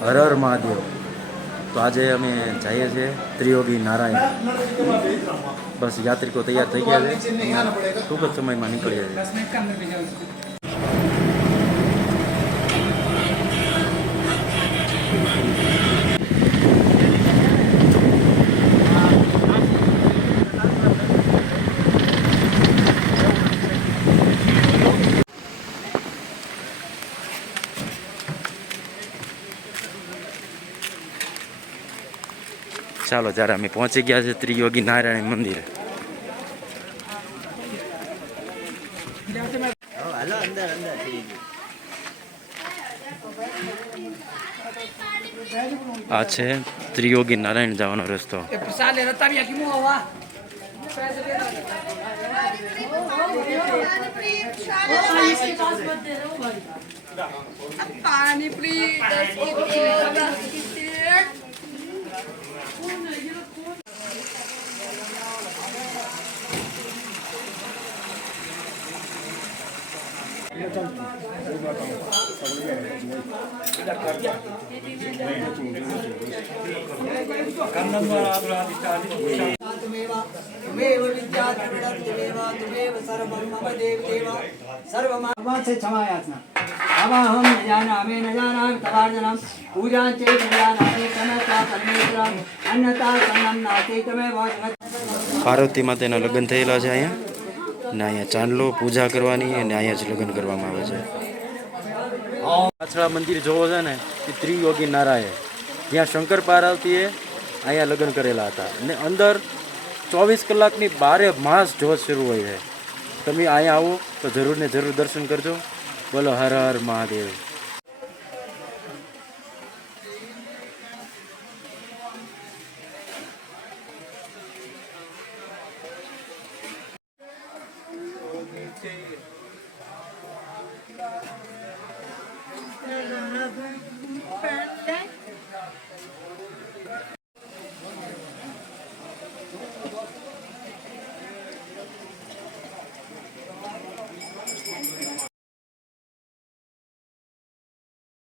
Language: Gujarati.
હર હર મહાદેવ। તો આજે અમે જઈએ છીએ ત્રિયોગી નારાયણ। બસ યાત્રિકો તૈયાર થઈ ગયા છે, ટૂંક જ સમયમાં નીકળીએ છીએ। ચાલો જ્યારે અમે પહોંચી ગયા છે ત્રિયોગી નારાયણ મંદિરે। આ છે ત્રિયોગી નારાયણ જવાનો રસ્તો। पानी प्लीज क्षमायाचना अवाहम न जानामि न जानामि तवार्जनम पूजा चेत न जानामि तन्नता तन्मेत्रम अन्नता तन्नम नास्ति तमेव પાર્વતી માતાના લગ્ન થયેલા છે અહીંયા ને અહીંયા ચાંદલો પૂજા કરવાની અને અહીંયા જ લગ્ન કરવામાં આવે છે। પાછળ મંદિર જોવો છે ને એ ત્રિયોગી નારાયણ, જ્યાં શંકર પાર્વતીએ અહીંયા લગ્ન કરેલા હતા અને અંદર 24 કલાકની 12 માસ જોત શરૂ હોય છે। તમે અહીંયા આવો તો જરૂર ને જરૂર દર્શન કરજો। બોલો હર હર મહાદેવ।